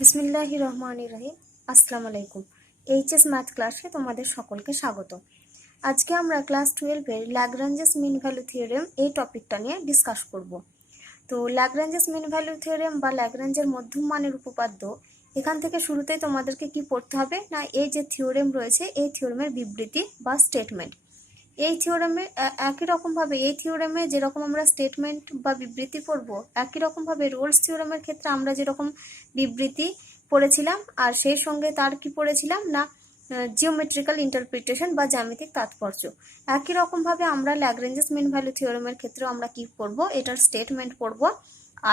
বিসমিল্লাহির রহমানির রহিম। আসসালামু আলাইকুম। এইচএস ম্যাথ ক্লাসে তোমাদের সকলকে স্বাগত। আজকে আমরা ক্লাস 12-এর ল্যাগ্রাঞ্জেস মিন ভ্যালু থিওরেম এই টপিকটা নিয়ে ডিসকাস করব। তো ল্যাগ্রাঞ্জেস মিন ভ্যালু থিওরেম বা ল্যাগ্রাঞ্জের মধ্যম মানের উপপাদ্য, এখান থেকে শুরুতেই তোমাদেরকে কি পড়তে হবে না, এই যে থিওরেম রয়েছে এই থিওরেমের বিবৃতি বা স্টেটমেন্ট। এই থিওরেমে একই রকমভাবে এই থিওরেমে যেরকম আমরা স্টেটমেন্ট বা বিবৃতি পড়ব, একই রকমভাবে রোলস থিওরেমের ক্ষেত্রে আমরা যেরকম বিবৃতি পড়েছিলাম আর সেই সঙ্গে তার কি পড়েছিলাম না জিওমেট্রিক্যাল ইন্টারপ্রিটেশন বা জ্যামিতিক তাৎপর্য, একই রকমভাবে আমরা ল্যাগ্রেঞ্জেস মিন ভ্যালু থিওরেমের ক্ষেত্রে আমরা কি পড়ব, এটার স্টেটমেন্ট পড়ব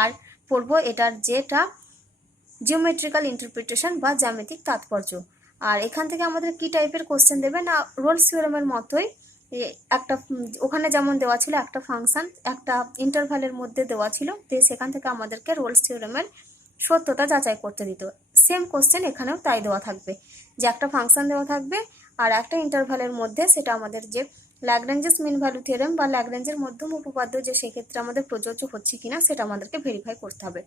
আর পড়ব এটার যেটা জিওমেট্রিক্যাল ইন্টারপ্রিটেশন বা জ্যামিতিক তাৎপর্য। আর এখান থেকে আমাদের কি টাইপের কোশ্চেন দেবে না, রোলস থিওরেমের মতোই একটা ওখানে যেমন দেওয়া ছিল একটা ফাংশন একটা ইন্টারভ্যালের মধ্যে দেওয়া ছিল, সেখান থেকে আমাদেরকে রোলস থিওরেমের সত্যতা যাচাই করতে দিত। সেম কোশ্চেন এখানেও তাই দেওয়া থাকবে, যে একটা ফাংশন দেওয়া থাকবে আর একটা ইন্টারভ্যালের মধ্যে সেটা আমাদের যে ল্যাগ্রাঞ্জেস মিন ভ্যালু থিওরেম বা ল্যাগ্রাঞ্জের মধ্যম উপপাদ্য যে সেক্ষেত্রে আমাদের প্রযোজ্য হচ্ছে কিনা সেটা আমাদেরকে ভেরিফাই করতে হবে।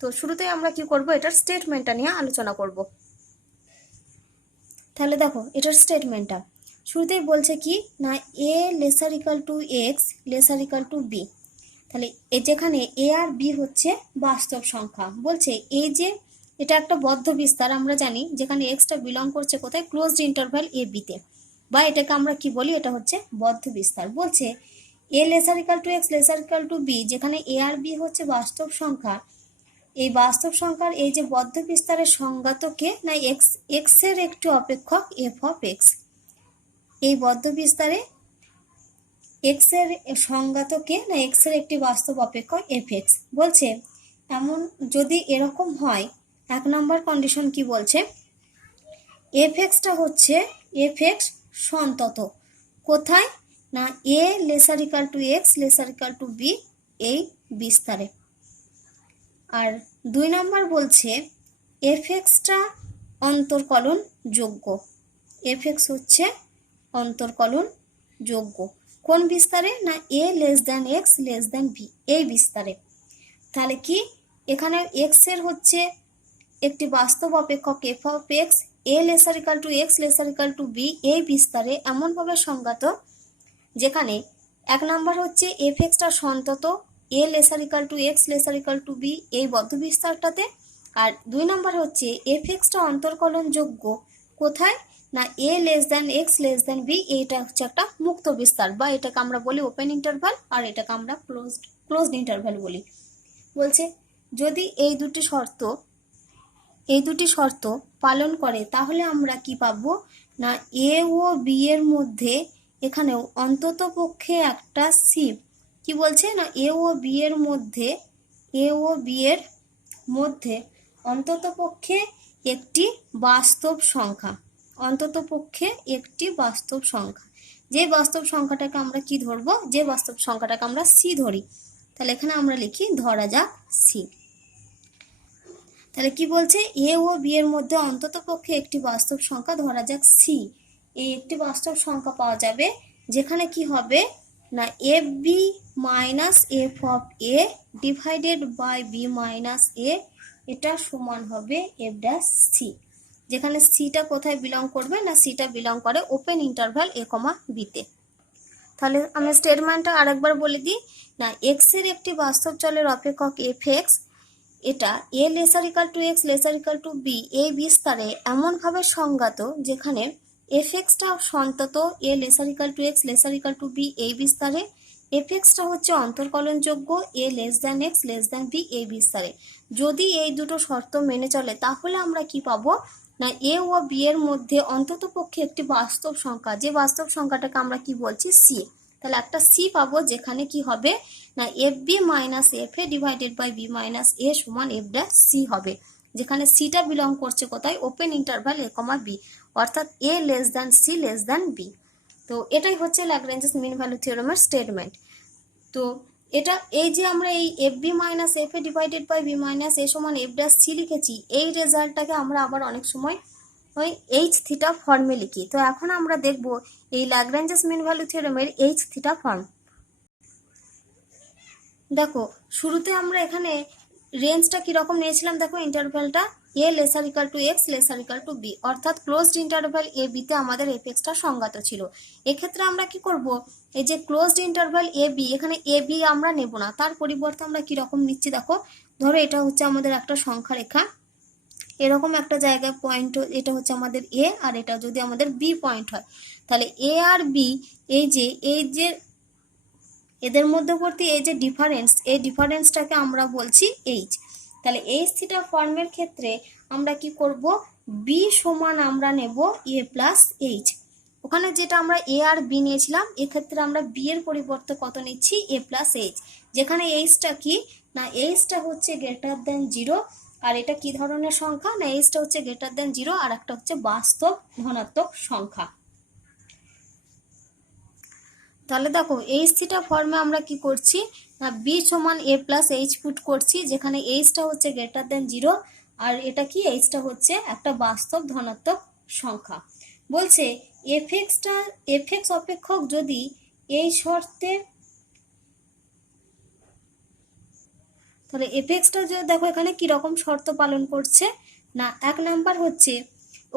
তো শুরুতেই আমরা কি করব, এটার স্টেটমেন্টটা নিয়ে আলোচনা করব। তাহলে দেখো এটার স্টেটমেন্টটা শুরুতেই বলছে কি না, a lesser equal to x lesser equal to b. তাহলে যেখানে এ আর বি হচ্ছে বাস্তব সংখ্যা, বলছে এই যে এটা একটা বদ্ধ বিস্তার আমরা জানি, যেখানে এক্সটা বিলং করছে কোথায়, ক্লোজড ইন্টারভ্যাল এ বিতে, বা এটাকে আমরা কি বলি, এটা হচ্ছে বদ্ধ বিস্তার। বলছে a lesser equal to x lesser equal to b, যেখানে এ আর বি হচ্ছে বাস্তব সংখ্যা, এই বাস্তব সংখ্যার এই যে বদ্ধ বিস্তারের সংজ্ঞাতকে না এক্স এর একটি অপেক্ষক এফ অফ এক্স, এই বদ্ধ বিস্তারে এক্স এর সংজ্ঞাতকে না এক্স এর একটি বাস্তব অপেক্ষক এফ এক্স। বলছে এমন যদি এরকম হয়, এক নম্বর কন্ডিশন কি বলছে, এফ এক্সটা হচ্ছে এফ এক্স সন্তত কোথায় না a lesser equal to x lesser equal to b এই বিস্তারে। আর দুই নম্বর বলছে এফ এক্সটা অন্তর্কলন যোগ্য, এফ এক্স হচ্ছে অন্তর্কলন যোগ্য কোন বিস্তারে না a less than x less than b এই বিস্তারে। তাহলে কি এখানে এক্স এর হচ্ছে একটি বাস্তব অপেক্ষক f of x a lesser equal to x lesser equal to b এই বিস্তারে এমনভাবে সংজ্ঞাত, যেখানে এক নম্বর হচ্ছে এফ এক্সটা সন্তত a lesser equal to x lesser equal to b এই বদ্ধ বিস্তারটাতে, আর দুই নম্বর হচ্ছে এফ এক্সটা অন্তর্কলন যোগ্য কোথায় না a less than x less than b, এইটা হচ্ছে একটা মুক্ত বিস্তার বা এটাকে আমরা বলি ওপেন ইন্টারভাল আর এটাকে আমরা ক্লোজড ইন্টারভাল বলি। বলছে যদি এই দুটি শর্ত পালন করে তাহলে আমরা কি পাবো না এ ও বি এর মধ্যে এখানেও অন্তত পক্ষে একটা সি, কি বলছে না এ ও বি এর মধ্যে অন্তত পক্ষে একটি বাস্তব সংখ্যা, অন্তত পক্ষে একটি বাস্তব সংখ্যা, যে বাস্তব সংখ্যাটাকে আমরা কি ধরবো, যে বাস্তব সংখ্যাটাকে আমরা সি ধরি, তাহলে এখানে আমরা লিখি ধরা যাক সি। তাহলে কি বলছে এ ও বি এর মধ্যে অন্তত পক্ষে একটি বাস্তব সংখ্যা ধরা যাক সি, এই একটি বাস্তব সংখ্যা পাওয়া যাবে যেখানে কি হবে না f b minus f of a divided by b minus a, এটা সমান হবে এফ ড্যাশ সি, যেখানে সিটা কোথায় বিলং করবে না সিটা বিলং করে ওপেন ইন্টারভাল এ কমা বিতে। তাহলে আমি স্টেটমেন্টটা আরেকবার বলে দিই না, এক্স এর একটি বাস্তব চলের অপেক্ষক এফ এক্স, এটা a lesser equal to x lesser equal to b এই বিস্তারে এমনভাবে সংজ্ঞাত যেখানে এফ এক্সটা সন্তত a lesser equal to x lesser equal to b এই বিস্তারে, এফ এক্সটা হচ্ছে অন্তর্কলনযোগ্য a less than x less than b এই বিস্তারে। যদি এই দুটো শর্ত মেনে চলে তাহলে আমরা কি পাবো না এ ও বি এর মধ্যে অন্তত পক্ষে একটি বাস্তব সংখ্যা, যে বাস্তব সংখ্যাটাকে আমরা কি বলছি সি, তাহলে একটা সি পাবো যেখানে কি হবে না f b minus f a divided by b minus a সমান এফ ড্যাশ সি হবে, যেখানে সিটা বিলং করছে কোথায় open interval a comma b, অর্থাৎ a less than c less than b. তো এটাই হচ্ছে ল্যাগ্রেঞ্জেস মিন ভ্যালু থিওরেমের স্টেটমেন্ট। তো এটা এই যে আমরা এই f b minus f a divided by b minus a সমান এফ ড্যাশ সি লিখেছি, এই রেজাল্টটাকে আমরা আবার অনেক সময় ওই এইচ থিটা ফর্মে লিখি। তো এখন আমরা দেখব এই ল্যাগ্রেঞ্জেস মিন ভ্যালু থিওরেমের এইচ থিটা ফর্ম। দেখো শুরুতে আমরা এখানে রেঞ্জটা কীরকম নিয়েছিলাম দেখো, ইন্টারভ্যালটা a lesser equal to x lesser equal to b, অর্থাৎ ক্লোজড ইন্টারভ্যাল এ বিতে আমাদের এফ এক্সটা সংজ্ঞাত ছিল। এক্ষেত্রে আমরা কি করব, এই যে ক্লোজড ইন্টারভ্যাল এ বি, এখানে এ বি আমরা নেব না, তার পরিবর্তে আমরা কীরকম নিচ্ছি দেখো, ধরো এটা হচ্ছে আমাদের একটা সংখ্যা রেখা, এরকম একটা জায়গায় পয়েন্ট, এটা হচ্ছে আমাদের এ আর এটা যদি আমাদের বি পয়েন্ট হয়, তাহলে এ আর বি এই যে এদের মধ্যবর্তী এই যে ডিফারেন্স, এই ডিফারেন্সটাকে আমরা বলছি এইচ। তাহলে এইচ থিটা ফর্মের ক্ষেত্রে আমরা কি করব, বি সমান আমরা নেব এ প্লাস এইচ। ওখানে যেটা আমরা এ আর বি নিয়েছিলাম, এক্ষেত্রে আমরা বি এর পরিবর্তে কত নিচ্ছি, এ প্লাস এইচ। যেখানে এইচটা কি না, এইচটা হচ্ছে গ্রেটার দেন 0, আর এটা কি ধরনের সংখ্যা না, এইচটা হচ্ছে গ্রেটার দেন 0 আর একটা হচ্ছে বাস্তব ধনাত্মক সংখ্যা। তাহলে দেখো এইচ থিটা ফর্মে আমরা কি করছি না, বি সমান এ প্লাস এইচ পুট করছি, যেখানে এইচটা হচ্ছে গ্রেটার দেন 0 আর এটা কি, এইচটা হচ্ছে একটা বাস্তব ধনাত্মক সংখ্যা। বলছে এফ এক্স অপেক্ষক যদি এই শর্তে, তাহলে এফ এক্সটা যদি দেখো এখানে কিরকম শর্ত পালন করছে না, 1 নাম্বার হচ্ছে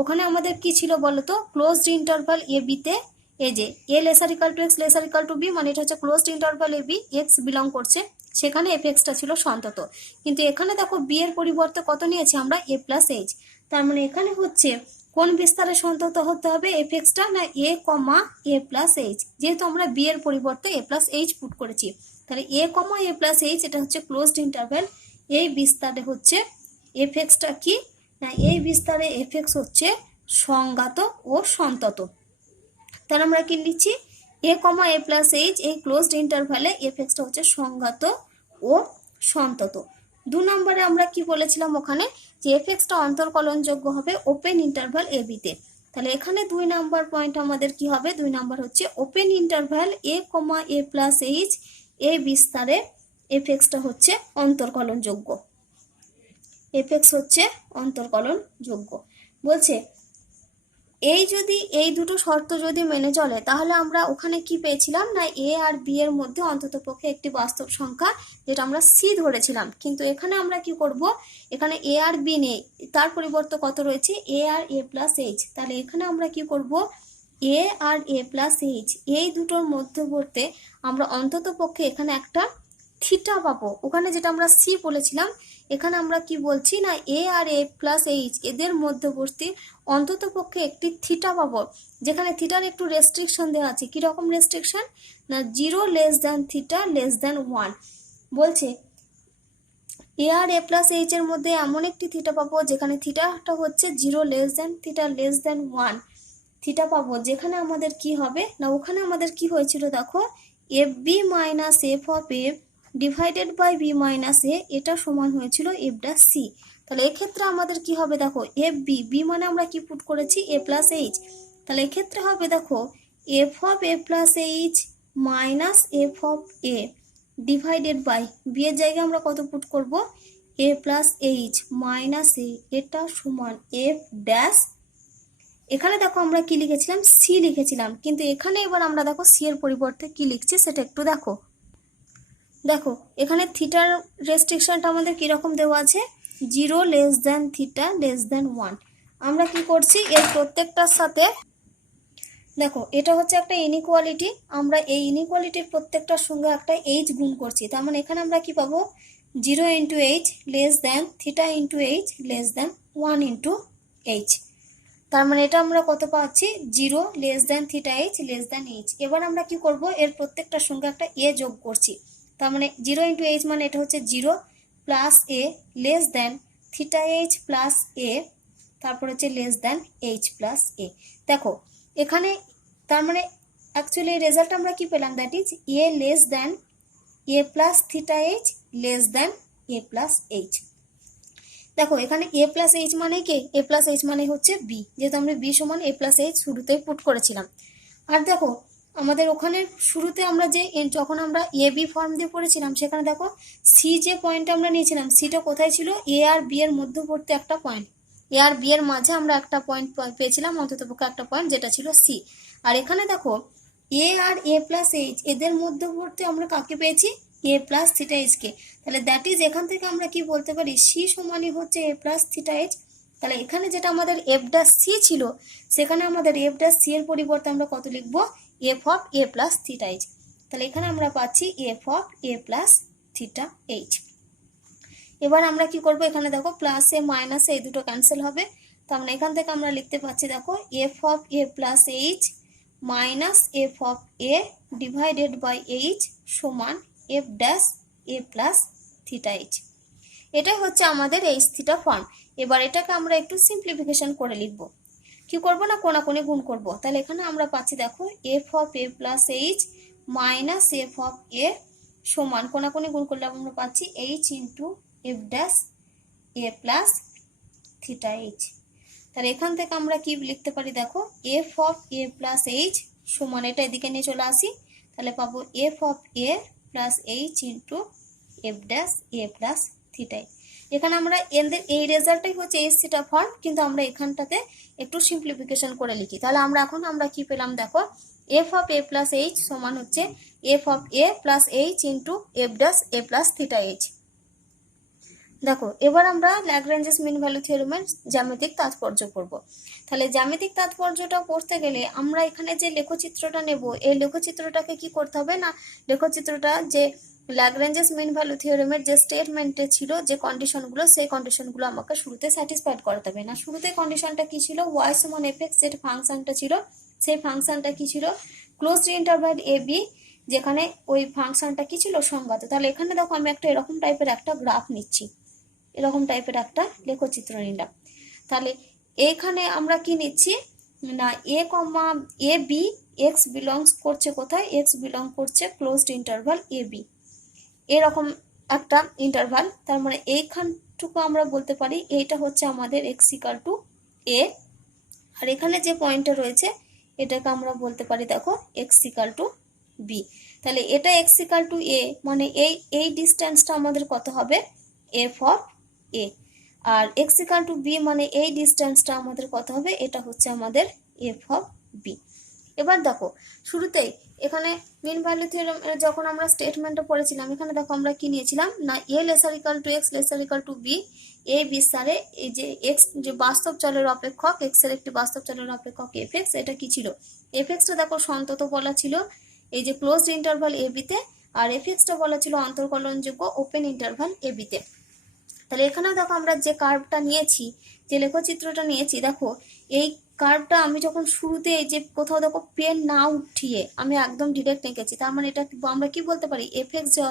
ওখানে আমাদের কি ছিল বলতো, ক্লোজড ইন্টারভাল এ বিতে এই যে a lesser equal to x lesser equal to b, মানে এটা হচ্ছে closed interval a b, x belong করছে, সেখানে এফ এক্সটা ছিল সন্তত। কিন্তু এখানে দেখো বি এর পরিবর্তে কত নিয়েছি আমরা, এ প্লাস এইচ। তার মানে এখানে হচ্ছে কোন বিস্তারে সন্তত হতে হবে এফ এক্সটা না, এ কমা এ প্লাস এইচ, যেহেতু আমরা বি এর পরিবর্তে এ প্লাস এইচ পুট করেছি, তাহলে এ কমা এ প্লাস এইচ এটা হচ্ছে ক্লোজড ইন্টারভ্যাল, এই বিস্তারে হচ্ছে এফ এক্সটা কি না, এই বিস্তারে এফ এক্স হচ্ছে সংজ্ঞাত ও সন্তত। তাহলে আমরা কি লিখছি, এ কমা এ প্লাস এইচ এই ক্লোজড ইন্টারভ্যালে এফ এক্সটা হচ্ছে সংজ্ঞাত ও সন্তত। 2 নম্বরে আমরা কি বলেছিলাম ওখানে, যে এফ এক্সটা অন্তর্কলনযোগ্য হবে ওপেন ইন্টারভ্যাল এ বিতে। তাহলে এখানে 2 নাম্বার পয়েন্ট আমাদের কি হবে, 2 নাম্বার হচ্ছে ওপেন ইন্টারভ্যাল এ কমা এ প্লাস এইচ এই বিস্তারে এফ এক্সটা হচ্ছে অন্তর্কলনযোগ্য, এফ এক্স হচ্ছে অন্তর্কলনযোগ্য। বলছে এই দুটো শর্ত যদি মেনে চলে, তাহলে আমরা ওখানে কি পেয়েছিলাম না, এ আর বি এর মধ্যে অন্ততপক্ষে একটি বাস্তব সংখ্যা, যেটা আমরা সি ধরেছিলাম। কিন্তু এখানে আমরা কি করব, এখানে এ আর বি নেই, তার পরিবর্তে কত রয়েছে, এ আর এ প্লাস এইচ। তাহলে এখানে আমরা কি করব, এ আর এ প্লাস এইচ এই দুটোর মধ্যবর্তে আমরা অন্ততপক্ষে এখানে একটা থিটা পাবো। ওখানে যেটা আমরা সি বলেছিলাম, এখানে আমরা কি বলছি না, এ আর এ প্লাস এইচ এদের মধ্যবর্তী অন্ততপক্ষে একটি থিটা পাবো, যেখানে থিটার একটু রেস্ট্রিকশন দেওয়া আছে। কীরকম রেস্ট্রিকশন না, 0 less than theta less than 1। বলছে এ আর এ প্লাস এইচ এর মধ্যে এমন একটি থিটা পাবো যেখানে থিটাটা হচ্ছে 0 less than theta less than 1 theta পাবো, যেখানে আমাদের কি হবে না, ওখানে আমাদের কি হয়েছিল দেখো, f b minus f of a divided by b minus a, এটা সমান হয়েছিল এফ ড্যাশ সি। তাহলে এক্ষেত্রে আমাদের কি হবে দেখো, এফ বি, বি মানে আমরা কি পুট করেছি, এ প্লাস এইচ। তাহলে এক্ষেত্রে হবে দেখো f of a plus h minus f of a divided by b এর জায়গায় আমরা কত পুট করব, a plus h minus a, এটা সমান এফ ড্যাশ, এখানে দেখো আমরা কি লিখেছিলাম, সি লিখেছিলাম, কিন্তু এখানে এবার আমরা দেখো সি এর পরিবর্তে কি লিখছি সেটা একটু দেখো। দেখো এখানে থিটার রেস্ট্রিকশনটা আমাদের কিরকম দেওয়া আছে, 0 less than theta less than 1। আমরা কি করছি, এর প্রত্যেকটার সাথে দেখো এটা হচ্ছে একটা ইনইকুয়ালিটি, আমরা এই ইনইকুয়ালিটির প্রত্যেকটার সঙ্গে একটা এইচ গুণ করছি। তার মানে এখানে আমরা কি পাবো, 0 into H less than theta into H less than 1 into H. তার মানে এটা আমরা কত পাচ্ছি, 0 less than theta h less than H. এবার আমরা কি করব, এর প্রত্যেকটার সঙ্গে একটা এ যোগ করছি। তার মানে 0 ইন্টু এইচ মানে এটা হচ্ছে 0 plus a less than theta h plus a, তারপর হচ্ছে less than h plus a. দেখো এখানে তার মানে অ্যাকচুয়ালি রেজাল্ট আমরা কি পেলাম, that is a less than a plus theta h less than a plus h. দেখো এখানে এ প্লাস এইচ মানে কি, এ প্লাস এইচ মানে হচ্ছে বি, যেহেতু আমরা বি সমান এ প্লাস এইচ শুরুতেই পুট করেছিলাম। আর দেখো আমাদের ওখানে শুরুতে আমরা যে যখন আমরা এ বি ফর্ম দিয়ে পড়েছিলাম, সেখানে দেখো সি যে পয়েন্ট আমরা নিয়েছিলাম, সিটা কোথায় ছিল, এ আর বি এর মধ্যবর্তী একটা পয়েন্ট, এ আর বি এর মাঝে আমরা একটা পয়েন্ট পেয়েছিলাম, অন্ততপক্ষে একটা পয়েন্ট, যেটা ছিল সি। আর এখানে দেখো এ আর এ প্লাস এইচ এদের মধ্যবর্তী আমরা কাকে পেয়েছি, এ প্লাস থিটা এইচকে। তাহলে দ্যাট ইজ এখান থেকে আমরা কি বলতে পারি, সি সমানই হচ্ছে এ প্লাস থিটা এইচ। তাহলে এখানে যেটা আমাদের এফ ড্যাশ সি ছিল, সেখানে আমাদের এফ ড্যাশ সি এর পরিবর্তে আমরা কত লিখবো, F of a plus theta h. তাহলে এখানে আমরা পাচ্ছি F of a plus theta H. এবার আমরা কি করব, এখানে দেখো প্লাসে মাইনাসে এই দুটো ক্যান্সেল হবে। তো আমরা এখান থেকে আমরা লিখতে পাচ্ছি, দেখো f of a plus h minus f of a divided by h সমান f dash a plus theta h. এটাই হচ্ছে আমাদের এইচ থিটা ফর্ম। এবার এটাকে আমরা একটু সিম্পলিফিকেশন করে লিখব। কি করব না, কোনাকুনি গুণ করব। তাহলে এখানে আমরা পাচ্ছি, দেখো f of a plus h minus f of a সমান কোনাকুনি গুণ করলে আমরা পাচ্ছি h into f dash a plus theta h. তাহলে এখান থেকে আমরা কি লিখতে পারি, দেখো f of a plus h সমান, এটা এদিকে নিয়ে চলে আসি, তাহলে পাবো f of a plus h into f dash a plus theta h. এখানে আমরা এদের এই রেজাল্টটাই হচ্ছে এইচ থিটা ফর্ম, কিন্তু আমরা এখানটাতে একটু সিম্পলিফিকেশন করে লিখি। তাহলে আমরা কি পেলাম, দেখো f of a plus h সমান হচ্ছে F of a plus h into f dash a plus theta H. দেখো এবার আমরা ল্যাগ্রেঞ্জেস মিন ভ্যালু থিওরেমের জ্যামিতিক তাৎপর্য পড়ব। তাহলে জ্যামিতিক তাৎপর্যটা পড়তে গেলে আমরা এখানে যে লেখচিত্রটা নেব, এই লেখচিত্রটাকে কি করতে হবে না, লেখচিত্রটা যে ল্যাগ্রেঞ্জেস মিন ভ্যালু থিওরেমের যে স্টেটমেন্টে ছিল যে কন্ডিশনগুলো, সেই কন্ডিশনগুলো আমাকে শুরুতে স্যাটিসফাইড করাতে হবে। না শুরুতে কন্ডিশনটা কি ছিল, ওয়াই সমান এফ এক্স, যেটা ফাংশনটা ছিল, সেই ফাংশনটা কি ছিল, ক্লোজড ইন্টারভ্যাল এ বি, যেখানে ওই ফাংশনটা কি ছিল, সংজ্ঞাত। তাহলে এখানে দেখো আমি একটা এরকম টাইপের একটা গ্রাফ নিচ্ছি, এরকম টাইপের একটা লেখচিত্র নিলাম। তাহলে এখানে আমরা কি নিচ্ছি না, এ কমা এ বি এক্স বিলংস করছে কোথায়, এক্স বিলং করছে ক্লোজড ইন্টারভাল এ বি, এরকম একটা ইন্টারভাল। তার মানে এইখানটুকু আমরা বলতে পারি এইটা হচ্ছে আমাদের এক্স ইকাল টু এ, আর এখানে যে পয়েন্টটা রয়েছে এটাকে আমরা বলতে পারি, দেখো এক্স ইকাল টু বি। তাহলে এটা এক্স ইকাল টু এ, মানে এই ডিস্টেন্সটা আমাদের কত হবে, এফ অফ এ, আর এক্স ইকাল টু বি মানে এই ডিস্টেন্সটা আমাদের কত হবে, এটা হচ্ছে আমাদের এফ অফ বি। এবার দেখো শুরুতেই এখানে মিন ভ্যালু থিওরেম যখন আমরা স্টেটমেন্টটা পড়েছিলাম, এখানে দেখো আমরা কি নিয়েছিলাম না, a lesser equal to x lesser equal to b, এ বিস্তারে এই যে এক্স যে বাস্তব চলের অপেক্ষক, এক্স এর একটি বাস্তব চলের অপেক্ষক এফ এক্স, এটা কি ছিল, এফ এক্সটা দেখো সন্তত বলা ছিল এই যে ক্লোজড ইন্টারভাল এ বিতে, আর এফ এক্সটা বলা ছিল অন্তর্কলনযোগ্য ওপেন ইন্টারভাল এ বিতে। তাহলে এখানেও দেখো আমরা যে কার্ভটা নিয়েছি, যে লেখচিত্রটা নিয়েছি, দেখো এই কার্ভটা আমি যখন শুরুতে এই যে কোথাও দেখো পেন না উঠিয়ে আমি একদম ডিরেক্ট এঁকেছি, তার মানে এটা আমরা কি বলতে পারি, এফ এক্স যে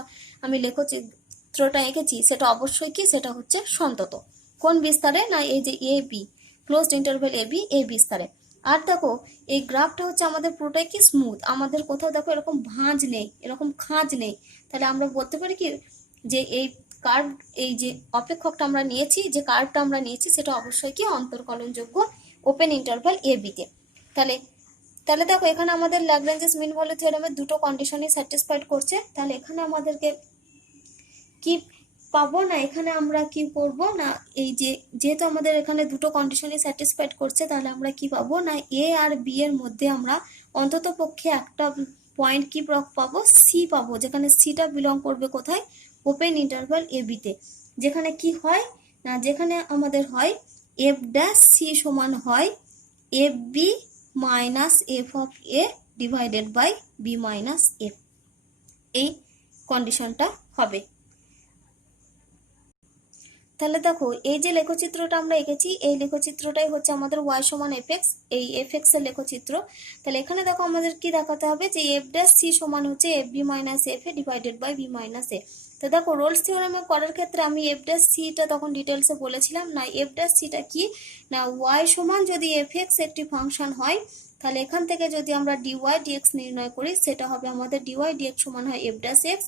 আমি লেখচিত্রটা এঁকেছি সেটা অবশ্যই কি, সেটা হচ্ছে সন্তত। কোন বিস্তারে না, এই যে a b closed interval a b, এই বিস্তারে। আর দেখো এই গ্রাফটা হচ্ছে আমাদের পুরোটাই কি স্মুথ, আমাদের কোথাও দেখো এরকম ভাঁজ নেই, এরকম খাঁজ নেই। তাহলে আমরা বলতে পারি কি যে এই কার্ভ, এই যে অপেক্ষকটা আমরা নিয়েছি, যে কার্ভটা আমরা নিয়েছি সেটা অবশ্যই কি অন্তর্কলনযোগ্য ওপেন ইন্টারভাল এ বিতে। তাহলে তাহলে দেখো এখানে আমাদের ল্যাগ্রেঞ্জেস মিন ভ্যালু থিওরেমের দুটো কন্ডিশনই স্যাটিসফাইড করছে। তাহলে এখানে আমাদেরকে কি পাবো না, এখানে আমরা কি করব না, এই যে যেহেতু আমাদের এখানে দুটো কন্ডিশনই স্যাটিসফাইড করছে, তাহলে আমরা কি পাবো না, এ আর বি এর মধ্যে আমরা অন্তত পক্ষে একটা পয়েন্ট কি পাবো, সি পাবো, যেখানে সিটা বিলং করবে কোথায়, ওপেন ইন্টারভাল এ বিতে, যেখানে কি হয় না, যেখানে আমাদের হয় এফ ড্যাশ সি সমান হয় f b minus f of a divided by b minus f, এই কন্ডিশনটা হবে। তাহলে দেখো এই যে লেখচিত্রটা আমরা এঁকেছি, এই লেখচিত্রটাই হচ্ছে আমাদের ওয়াই সমান এফ এক্স, এই এফ এক্স এর লেখচিত্র। তাহলে এখানে দেখো আমাদের কি দেখাতে হবে, যে এফ ড্যাশ সি সমান হচ্ছে f b minus f a divided by b minus a. তো দেখো রোলস থিওরেমে করার ক্ষেত্রে আমি এফ ড্যাশ সিটা তখন ডিটেলসে বলেছিলাম না, এফ ড্যাশ সিটা কি না, ওয়াই সমান যদি এফ এক্স একটি ফাংশন হয়, তাহলে এখান থেকে যদি আমরা ডিওয়াই ডিএক্স নির্ণয় করি, সেটা হবে আমাদের ডিওয়াই ডিএক্স সমান হয় এফ ড্যাশ এক্স,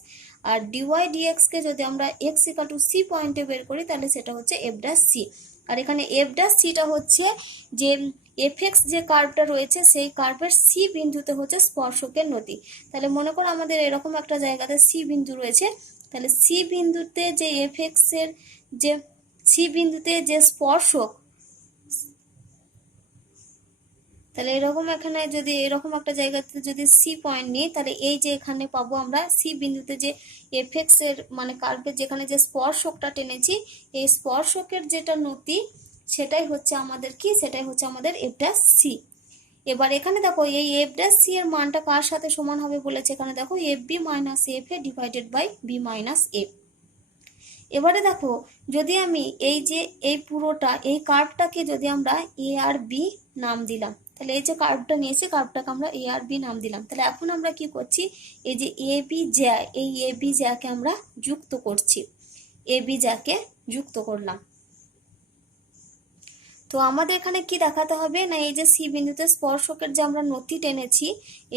আর ডিওয়াই ডিএক্স কে যদি আমরা এক্স ইকাল টু সি পয়েন্টে বের করি, তাহলে সেটা হচ্ছে এফ ড্যাশ সি। আর এখানে এফ ড্যাশ সিটা হচ্ছে যে এফ এক্স যে কার্ভটা রয়েছে, সেই কার্ভের সি বিন্দুতে হচ্ছে স্পর্শকের নতি। তাহলে মনে করো আমাদের এরকম একটা জায়গাতে সি বিন্দু রয়েছে, তাহলে সি বিন্দুতে যে এফ এক্স এর যে সি বিন্দুতে যে স্পর্শক, তাহলে এরকম এখানে যদি এরকম একটা জায়গাতে যদি সি পয়েন্ট নিই, তাহলে এই যে এখানে পাবো আমরা সি বিন্দুতে যে এফএক্স এর মানে কার্ভের যেখানে যে স্পর্শকটা টেনেছি, এই স্পর্শকের যেটা নতি সেটাই হচ্ছে আমাদের কি, সেটাই হচ্ছে আমাদের এফ ড্যাশ সি। এবার এখানে দেখো এই এফ ড্যাশ সি এর মানটা কার সাথে সমান হবে বলেছে, এখানে দেখো f b minus f a divided by b minus f. এবারে দেখো যদি আমি এই যে এই পুরোটা এই কার্ভটাকে যদি আমরা এ আর বি নাম দিলাম, তাহলে এই যে কার্ভটা নিয়েছি কার্ভটাকে আমরা এ আর বি নাম দিলাম, তাহলে এখন আমরা কি করছি, এই যে এ বি জ্যা, এই এ বি জ্যাকে আমরা যুক্ত করছি, এ বি জ্যাকে যুক্ত করলাম। তো আমাদের এখানে কি দেখাতে হবে না, এই যে সি বিন্দুতে স্পর্শকের যে আমরা নতি টেনেছি,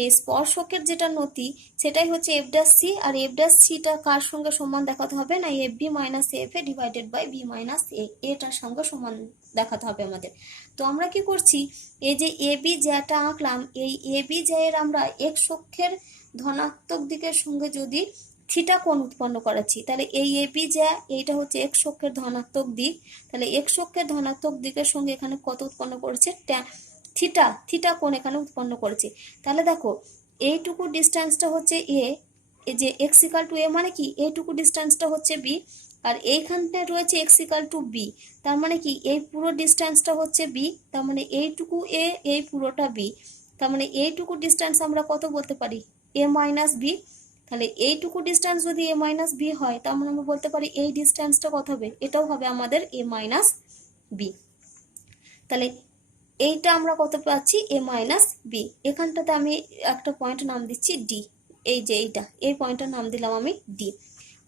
এই স্পর্শকের যেটা নতি সেটাই হচ্ছে এফ ড্যাশ সি, আর এফ ড্যাশ সিটা কার সঙ্গে সমান দেখাতে হবে না, f b minus f a divided by b minus a, এটার সঙ্গে সমান দেখাতে হবে আমাদের। তো আমরা কি করছি, এই যে এ বি জ্যাটা আঁকলাম, এই এ বি জ্যায়ের আমরা এক্স অক্ষের ধনাত্মক দিকের সঙ্গে যদি থিটা কোণ উৎপন্ন করাচ্ছি, তাহলে এই এ বি জ্যা এইটা হচ্ছে এক্স অক্ষের ধনাত্মক দিক, তাহলে এক্স অক্ষের ধনাত্মক দিকের সঙ্গে এখানে কত উৎপন্ন করেছে, থিটা, থিটা কোণ এখানে উৎপন্ন করেছে। তাহলে দেখো এইটুকু ডিস্টেন্সটা হচ্ছে এ, এই যে এক্স ইকাল টু এ মানে কি, এইটুকু ডিস্টেন্সটা হচ্ছে বি, আর এইখানটায় রয়েছে এক্স ইকাল টু বি, তার মানে কি এই পুরো ডিস্টেন্সটা হচ্ছে বি, তার মানে এইটুকু এ, এই পুরোটা বি, তার মানে এইটুকু ডিস্টেন্স আমরা কত বলতে পারি, এ মাইনাস বি। তাহলে এইটুকু ডিস্টেন্স যদি এ মাইনাস বি হয়, তার মানে আমরা বলতে পারি এই ডিস্টেন্সটা কত হবে, এটাও হবে আমাদের এ মাইনাস বি। তাহলে এইটা আমরা কত পাচ্ছি, এ মাইনাস বি। এখানটাতে আমি একটা পয়েন্ট নাম দিচ্ছি ডি, এই যে এইটা, এই পয়েন্টটার নাম দিলাম আমি ডি।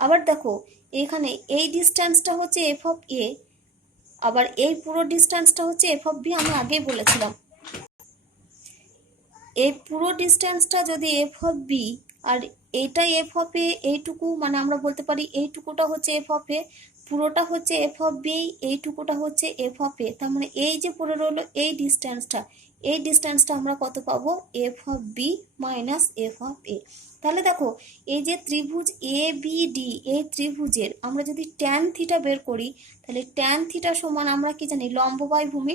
আবার দেখো এখানে এই ডিস্টেন্সটা হচ্ছে এফ অফ এ, আবার এই পুরো ডিস্টেন্সটা হচ্ছে এফ অফ বি, আমি আগেই বলেছিলাম এই পুরো ডিস্টেন্সটা যদি এফ অফ বি আর এইটাই এফ অফ এ, এইটুকু মানে আমরা বলতে পারি এইটুকুটা হচ্ছে এফ অফ এ, পুরোটা হচ্ছে এফ অফ বি, এইটুকুটা হচ্ছে এফ অফ এ, তার মানে এই যে পড়ে রইলো এই ডিস্টেন্সটা, এই ডিস্টেন্সটা আমরা কত পাবো, f of b minus f of a. তাহলে দেখো এই যে ত্রিভুজ এ বি ডি, এই ত্রিভুজের আমরা যদি ট্যান থিটা বের করি, তাহলে ট্যান থিটা সমান আমরা কি জানি, লম্ব বাই ভূমি।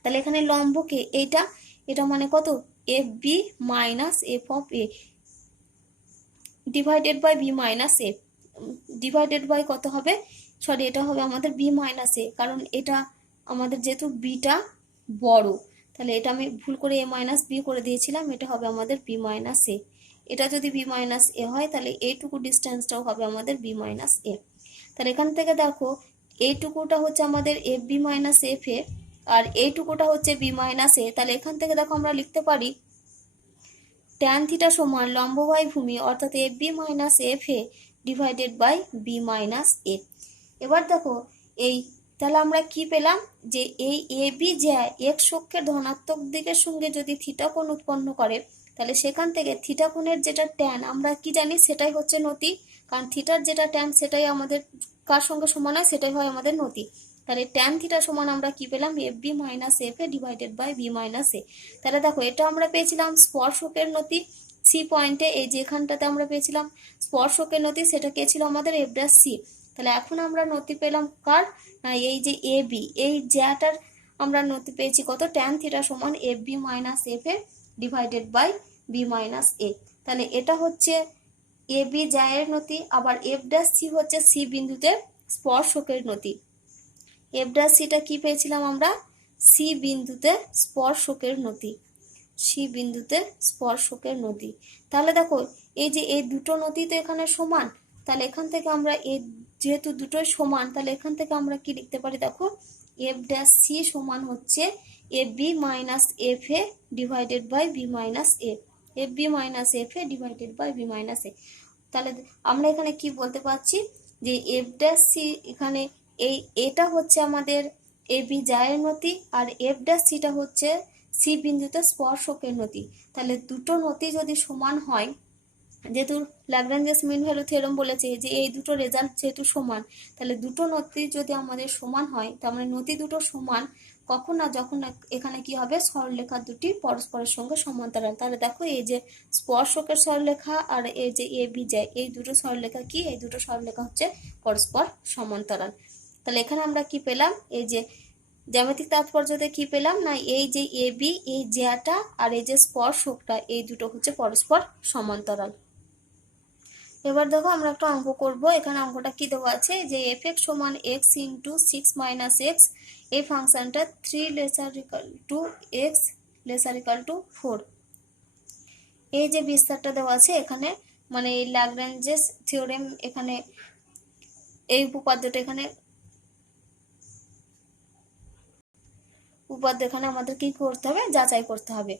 তাহলে এখানে লম্বকে এইটা, এটা মানে কত, f b minus f of a divided by b minus a, divided by কত হবে, সরি এটা হবে আমাদের বি মাইনাস এ, কারণ এটা আমাদের যেহেতু বিটা বড়, তাহলে এটা আমি ভুল করে এ মাইনাস বি করে দিয়েছিলাম, এটা হবে আমাদের বি মাইনাস এ। এটা যদি বি মাইনাস এ হয়, তাহলে এইটুকু ডিস্টেন্সটাও হবে আমাদের বি মাইনাস এ। তাহলে এখান থেকে দেখো এইটুকুটা হচ্ছে আমাদের f b minus f a, আর এইটুকুটা হচ্ছে বি মাইনাস এ। তাহলে এখান থেকে দেখো আমরা লিখতে পারি ট্যান থিটা সমান লম্ব বাই ভূমি, অর্থাৎ f b minus f a divided by b minus a. এবার দেখো এই, তাহলে আমরা কি পেলাম, যে এই এ বি জ্যা এক্স অক্ষের ধনাত্মক দিকের সঙ্গে যদি থিটা কোণ উৎপন্ন করে, তাহলে সেখান থেকে থিটা কোণের যেটা ট্যান আমরা কি জানি, সেটাই হচ্ছে নতি, কারণ থিটার যেটা ট্যান সেটাই আমাদের কার সঙ্গে সমান হয়, সেটাই হয় আমাদের নতি। তাহলে ট্যান থিটা সমান আমরা কি পেলাম, f b minus f a divided by b minus a. তাহলে দেখো এটা আমরা পেয়েছিলাম স্পর্শকের নতি, সি পয়েন্টে এই যেখানটাতে আমরা পেয়েছিলাম স্পর্শকের নতি, সেটা কে ছিল আমাদের এফ ড্যাশ সি। তাহলে এখন আমরা নতি পেলাম কার, না এই যে এ বি, এই জ্যাটার আমরা নতি পেয়েছি কত, ট্যান থিটা সমান f b minus f a divided by b minus a. তাহলে এটা হচ্ছে এ বি জ্যায়ের নতি, আবার এফ ড্যাশ সি হচ্ছে সি বিন্দুতে স্পর্শকের নতি। এফ ড্যাশ সিটা কি পেয়েছিলাম আমরা, সি বিন্দুতে স্পর্শকের নতি, সি বিন্দুতে স্পর্শকের নতি। তাহলে দেখো এই যে এই দুটো নতি তো এখানে সমান, তাহলে এখান থেকে আমরা এই যেহেতু দুটোই সমান, তাহলে এখান থেকে আমরা কি লিখতে পারি, দেখো এফ ড্যাশ সি সমান হচ্ছে f b minus f a divided by b minus a, f b minus f a divided by b minus a. তাহলে আমরা এখানে কি বলতে পারছি, যে এফ ড্যাশ সি এখানে এই এটা হচ্ছে আমাদের এ বি জ্যায়ের নতি, আর এফ ড্যাশ সিটা হচ্ছে সি বিন্দুতে স্পর্শকের নতি। তাহলে দুটো নতি যদি সমান হয়, যেহেতু ল্যাগ্রাঞ্জেস মিন ভ্যালু থিওরেম বলেছে যে এই দুটো রেজাল্ট যেহেতু সমান, তাহলে দুটো নতি যদি আমাদের সমান হয়, তার মানে নতি দুটো সমান কখন না, যখন এখানে কি হবে, সরলরেখা দুটি পরস্পরের সঙ্গে সমান্তরাল। তাহলে দেখো এই যে স্পর্শকের সরলরেখা আর এই যে এ বি যায়, এই দুটো সরলরেখা কি, এই দুটো সরলরেখা হচ্ছে পরস্পর সমান্তরাল। তাহলে এখানে আমরা কি পেলাম, এই যে জ্যামিতিক তাৎপর্যতে কি পেলাম না এই যে এ বি এই জ্যাটা আর এই যে স্পর্শকটা এই দুটো হচ্ছে পরস্পর সমান্তরাল। এবার দেখো আমরা একটা অঙ্ক করব। এখানে অঙ্কটা কি দেওয়া আছে যে এফ এক্স সমান এক্স ইন্টু 6 - এক্স, এই ফাংশনটা 3 lesser equal to x lesser equal to 4। এই যে বিস্তারটা দেওয়া আছে এখানে মানে এই ল্যাগ্রাঞ্জেস থিওরেম, এখানে এই উপপাদ্যটা এখানে আমাদের কি করতে হবে, যাচাই করতে হবে।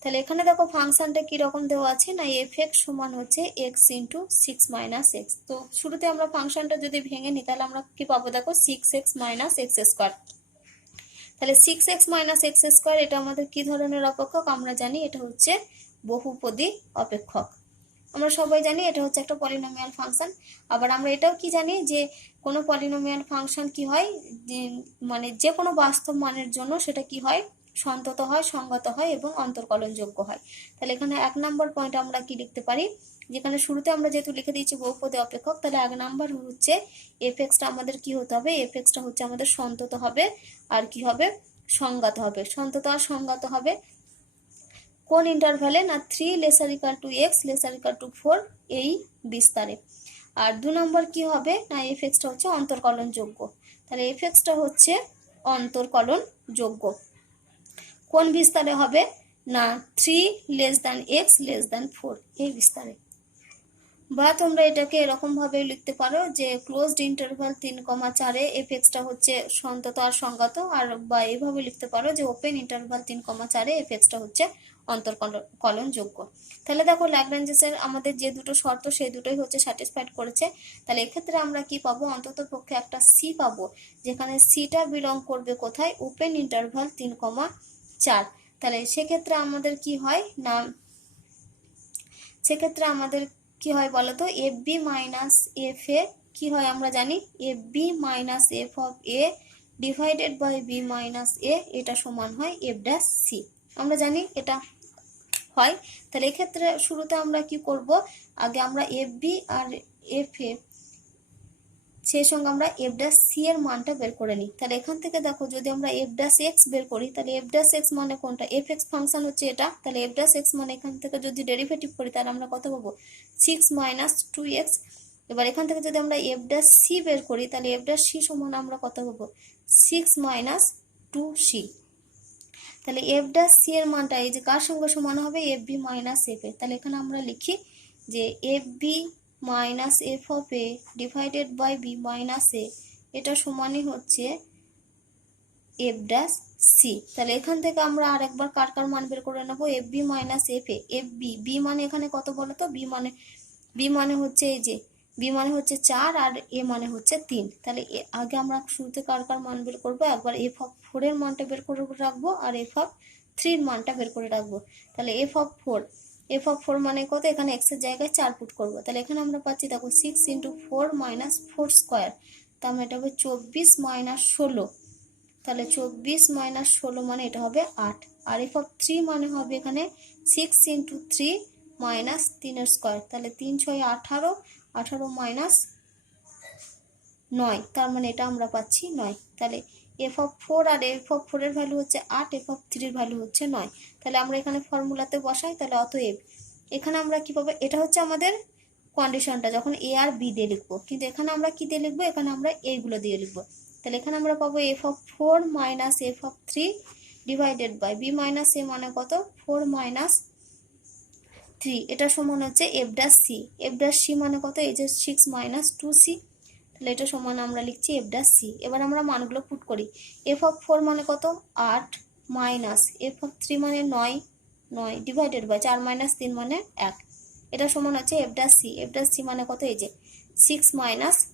তাহলে এখানে দেখো ফাংশনটা কি রকম দেওয়া আছে না এফ এক্স সমান হচ্ছে এক্স ইন্টু 6 - এক্স। তো শুরুতে আমরা ফাংশনটা যদি ভেঙে নিই তাহলে আমরা কি পাবো দেখো 6x - এক্স স্কোয়ার। তাহলে 6x - এক্স স্কোয়ার এটা আমাদের কি ধরনের অপেক্ষক, আমরা জানি এটা হচ্ছে বহুপদী অপেক্ষক। আমরা সবাই জানি এটা হচ্ছে একটা পলিনোমিয়াল ফাংশন। আবার আমরা এটাও কি জানি যে কোনো পলিনোমিয়াল ফাংশন কি হয়, মানে যে কোনো বাস্তব মানের জন্য সেটা কি হয়, সন্তত হয়, সংগত হয় এবং অন্তর্কলনযোগ্য হয়। তাহলে এখানে 1 নম্বর পয়েন্ট আমরা কি লিখতে পারি, যেখানে শুরুতে আমরা যেহেতু লিখে দিয়েছি বহুপদী অপেক্ষক, তাহলে 1 নাম্বার হচ্ছে এফ এক্সটা আমাদের কি হতে হবে, এফ এক্সটা হচ্ছে আমাদের সন্তত হবে আর কি হবে, সংগত হবে। সন্তত আর সংগত হবে কোন ইন্টারভ্যালে না 3 lesser equal to x lesser equal to 4 এই বিস্তারে। আর 2 নম্বর কি হবে না এফ এক্সটা হচ্ছে অন্তর্কলনযোগ্য। তাহলে এফ এক্সটা হচ্ছে অন্তর্কলনযোগ্য কোন বিস্তারে হবে না 3 less than x less than 4 এই বিস্তারে। বা তোমরা এটাকে এরকম ভাবে লিখতে পারো যে ক্লোজড ইন্টারভ্যাল 3,4 এ এফ এক্সটা হচ্ছে সন্তত আর সংগত, আর বা এইভাবে লিখতে পারো যে ওপেন ইন্টারভ্যাল 3,4 এ এফ এক্সটা হচ্ছে অন্তর্কলনযোগ্য। তাহলে দেখো ল্যাগ্রাঞ্জেসের আমাদের যে দুটো শর্ত সেই দুটোই হচ্ছে স্যাটিসফাইড করেছে। তাহলে এক্ষেত্রে আমরা কি পাবো, অন্তত পক্ষে একটা সি পাবো, যেখানে সিটা বিলং করবে কোথায়, ওপেন ইন্টারভ্যাল 3,4। তাহলে সেক্ষেত্রে আমাদের কি হয় না, সেক্ষেত্রে আমাদের কি হয় বলতো, f b minus f a কি হয় আমরা জানি, f b minus f of a divided by b minus a এটা সমান হয় এফ ড্যাশ সি, আমরা জানি এটা হয়। তাহলে এক্ষেত্রে শুরুতে আমরা কি করব, আগে আমরা এফ বি আর এফ এ সেই সঙ্গে আমরা এফ ড্যাশ সি এর মানটা বের করে নিই। তাহলে এখান থেকে দেখো যদি আমরা এফ ড্যাশ এক্স বের করি, তাহলে এফ ড্যাশ এক্স মানে কোনটা, এফ এক্স ফাংশন হচ্ছে এটা। তাহলে এফ ড্যাশ এক্স মানে এখান থেকে যদি ডেরিভেটিভ করি তাহলে আমরা কত পাবো 6 - 2x। এবার এখান থেকে যদি আমরা এফ ড্যাশ সি বের করি তাহলে এফ ড্যাশ সি সমান আমরা কত পাবো 6 - 2c। তাহলে এফ ড্যাশ সি এর মানটা এই যে কার সঙ্গে সমান হবে, f b minus f a. তাহলে এখানে আমরা লিখি যে f b minus f of a divided by b minus a এটা সমানই হচ্ছে এফ ড্যাশ সি। তাহলে এখান থেকে আমরা আর একবার কার কার মান বের করে নেবো, f b minus f a, f b, b মানে এখানে কত বলো তো, বি মানে হচ্ছে এই যে বি মানে হচ্ছে 4 আর এ মানে হচ্ছে 3। তাহলে আগে আমরা শুরুতে কার কার মান বের করবো, একবার এফ অফ 4 এর মানটা বের করে রাখবো আর এফ অফ 3 এর মানটা বের করে রাখবো। তাহলে এফ অফ 4 মানে কত, এখানে এক্স এর জায়গায় 4 পুট করবো। তাহলে এখানে আমরা পাচ্ছি দেখো 6 × 4 - 4 স্কোয়ার, তার মানে এটা হবে 24 - 16। তাহলে 24 - 16 মানে এটা হবে 8। আর এফ অফ 3 মানে হবে এখানে 6 × 3 - 3 এর স্কোয়ার, তাহলে 3 × 6 = 18, 18 - 9, তার মানে এটা আমরা পাচ্ছি 9। তাহলে এফ অফ 4 আর এফ অফ 4 এর ভ্যালু হচ্ছে 8, এফ অফ 3 এর ভ্যালু হচ্ছে 9। তাহলে আমরা এখানে ফর্মুলাতে বসাই, তাহলে অতএব এখানে আমরা কি পাবো, এটা হচ্ছে আমাদের কন্ডিশনটা যখন এ আর বি দিয়ে লিখবো, কিন্তু এখানে আমরা কি দিয়ে লিখবো, এখানে আমরা এইগুলো দিয়ে লিখবো। তাহলে এখানে আমরা পাবো f of 4 minus f of 3 divided by b minus a মানে কত 4 - 3, এটা সমান হচ্ছে f dash c. F dash c মানে কত, এই যে 6 - 2c, তাহলে এটা সমান আমরা লিখছি এফ ড্যাশ সি। এবার আমরা মানগুলো পুট করি, এফ অফ 4 মানে কত 8 মাইনাস এফ অফ 3 মানে 9 ডিভাইডেড বাই 4 - 3 মানে 1, এটা সমান হচ্ছে f dash c. F dash c মানে কত, এই যে 6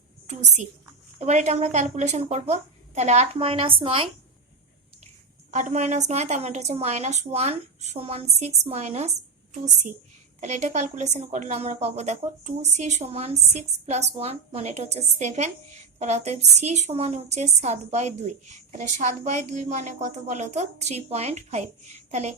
- 2c। এবার এটা আমরা ক্যালকুলেশন করব, তাহলে 8 - 9 তার মানে হচ্ছে -1 সমান 6 - 2c। তাহলে এটা ক্যালকুলেশন করলে আমরা পাবো দেখো 2c সমান 6 + 1 মানে এটা হচ্ছে 7। তাহলে অতএব c সমান হচ্ছে 7/2। তাহলে 7/2 মানে কত বলো তো 3.5। তাহলে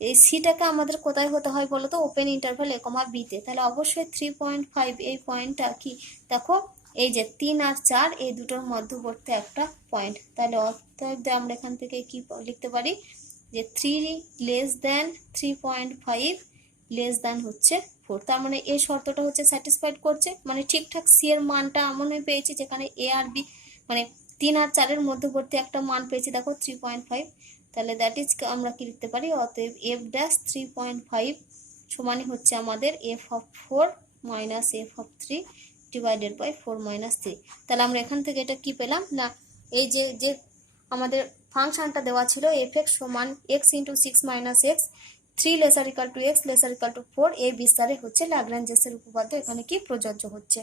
এই সিটাকে আমাদের কোথায় হতে হয় বলো তো, ওপেন ইন্টারভ্যাল a, b তে। তাহলে অবশ্যই 3.5 এই পয়েন্টটা কি দেখো এই যে 3 আর 4 এই দুটোর মধ্যবর্তী একটা পয়েন্ট। তাহলে অতএব আমরা এখান থেকে কি লিখতে পারি যে 3 লেস দেন 3.5 লেস দেন হচ্ছে 4। তার মানে এই শর্তটা হচ্ছে স্যাটিসফাইড করছে, মানে ঠিকঠাক সি এর মানটা এমনই পেয়েছি যেখানে এ আর বি মানে 3 আর 4 এর মধ্যবর্তী একটা মান পেয়েছি, দেখো 3.5। তাহলে দ্যাট ইজ আমরা কি লিখতে পারি, অতএব এফ ড্যাশ 3.5 সমানই হচ্ছে আমাদের f of 4 minus f of 3 divided by 4 minus 3। তাহলে আমরা এখান থেকে এটা কি পেলাম না, এই যে যে আমাদের ফাংশনটা দেওয়া ছিল এফ এক্স সমান x into 6 minus x 3 lesser equal to x lesser equal to 4, এই বিস্তারে হচ্ছে ল্যাগ্রাঞ্জেসের উপপাদ্য এখানে কি প্রযোজ্য হচ্ছে।